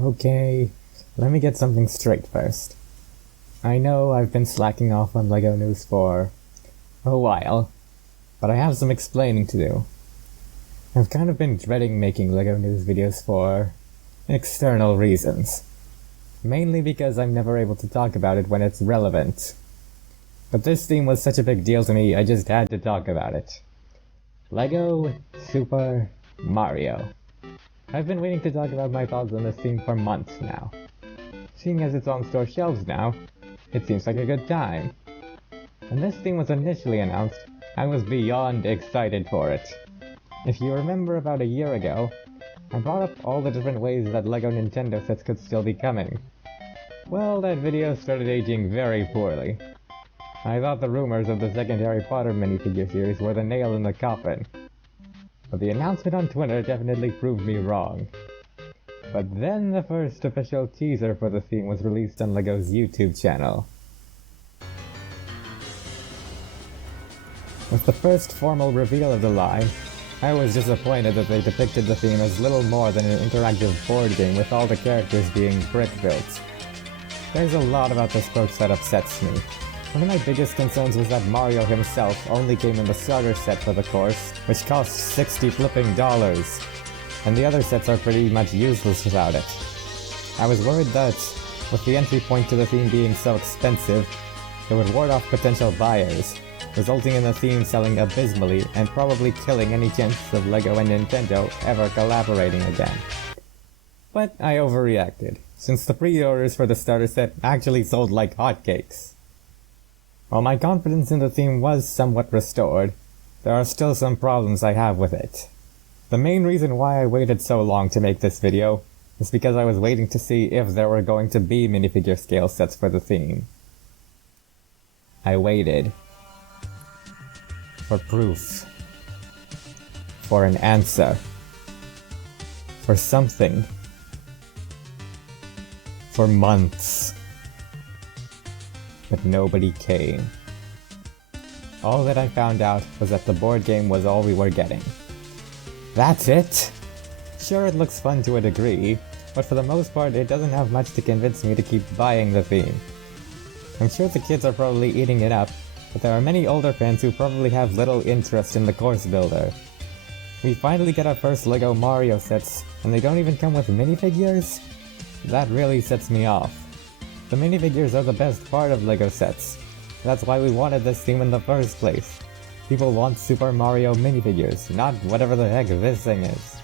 Okay, let me get something straight first. I know I've been slacking off on LEGO news for a while, but I have some explaining to do. I've kind of been dreading making LEGO news videos for external reasons. Mainly because I'm never able to talk about it when it's relevant. But this theme was such a big deal to me, I just had to talk about it. LEGO Super Mario. I've been waiting to talk about my thoughts on this theme for months now. Seeing as it's on store shelves now, it seems like a good time. When this theme was initially announced, I was beyond excited for it. If you remember about a year ago, I brought up all the different ways that LEGO Nintendo sets could still be coming. Well, that video started aging very poorly. I thought the rumors of the second Harry Potter minifigure series were the nail in the coffin. But the announcement on Twitter definitely proved me wrong. But then the first official teaser for the theme was released on LEGO's YouTube channel. With the first formal reveal of the line, I was disappointed that they depicted the theme as little more than an interactive board game with all the characters being brick-built. There's a lot about this approach that upsets me. One of my biggest concerns was that Mario himself only came in the starter set for the course, which costs $60 flipping, and the other sets are pretty much useless without it. I was worried that, with the entry point to the theme being so expensive, it would ward off potential buyers, resulting in the theme selling abysmally and probably killing any chance of LEGO and Nintendo ever collaborating again. But I overreacted, since the pre-orders for the starter set actually sold like hotcakes. While my confidence in the theme was somewhat restored, there are still some problems I have with it. The main reason why I waited so long to make this video is because I was waiting to see if there were going to be minifigure scale sets for the theme. I waited. For proof. For an answer. For something. For months. But nobody came. All that I found out was that the board game was all we were getting. That's it? Sure, it looks fun to a degree, but for the most part it doesn't have much to convince me to keep buying the theme. I'm sure the kids are probably eating it up, but there are many older fans who probably have little interest in the course builder. We finally get our first LEGO Mario sets, and they don't even come with minifigures? That really sets me off. The minifigures are the best part of LEGO sets. That's why we wanted this theme in the first place. People want Super Mario minifigures, not whatever the heck this thing is.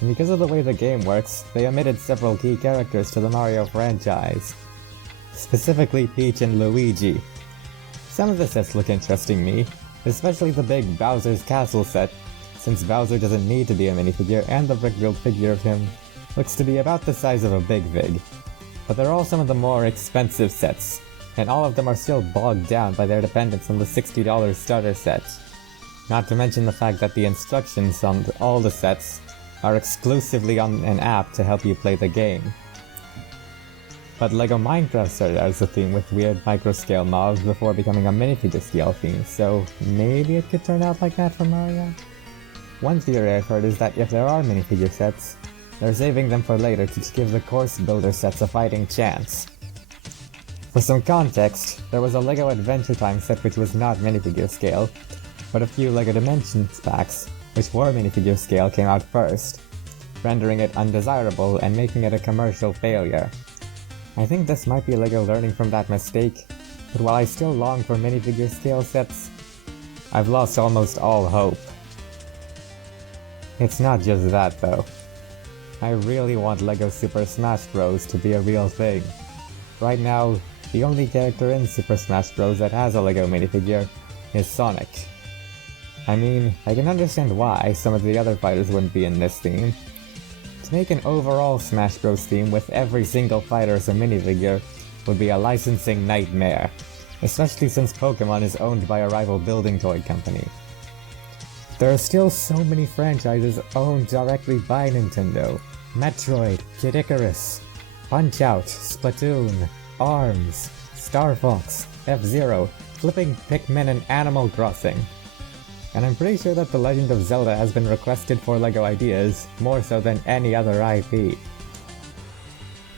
And because of the way the game works, they omitted several key characters to the Mario franchise. Specifically Peach and Luigi. Some of the sets look interesting to me, especially the big Bowser's Castle set, since Bowser doesn't need to be a minifigure and the brick-built figure of him looks to be about the size of a Big Vig. But they're all some of the more expensive sets, and all of them are still bogged down by their dependence on the $60 starter set. Not to mention the fact that the instructions on all the sets are exclusively on an app to help you play the game. But LEGO Minecraft started as a theme with weird micro-scale mobs before becoming a minifigure scale theme, so maybe it could turn out like that for Mario? One theory I've heard is that if there are minifigure sets, they're saving them for later to give the course builder sets a fighting chance. For some context, there was a LEGO Adventure Time set which was not minifigure scale, but a few LEGO Dimensions packs, which were minifigure scale, came out first, rendering it undesirable and making it a commercial failure. I think this might be LEGO learning from that mistake, but while I still long for minifigure scale sets, I've lost almost all hope. It's not just that though. I really want LEGO Super Smash Bros. To be a real thing. Right now, the only character in Super Smash Bros. That has a LEGO minifigure is Sonic. I mean, I can understand why some of the other fighters wouldn't be in this theme. To make an overall Smash Bros. Theme with every single fighter as a minifigure would be a licensing nightmare, especially since Pokémon is owned by a rival building toy company. There are still so many franchises owned directly by Nintendo. Metroid, Kid Icarus, Punch-Out, Splatoon, ARMS, Star Fox, F-Zero, flipping Pikmin and Animal Crossing. And I'm pretty sure that The Legend of Zelda has been requested for LEGO ideas, more so than any other IP.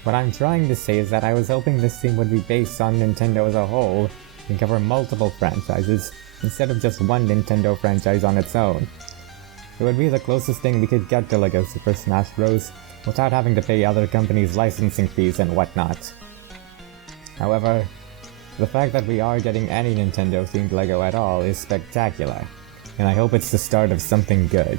What I'm trying to say is that I was hoping this theme would be based on Nintendo as a whole and cover multiple franchises, instead of just one Nintendo franchise on its own. It would be the closest thing we could get to LEGO Super Smash Bros. Without having to pay other companies licensing fees and whatnot. However, the fact that we are getting any Nintendo-themed LEGO at all is spectacular, and I hope it's the start of something good.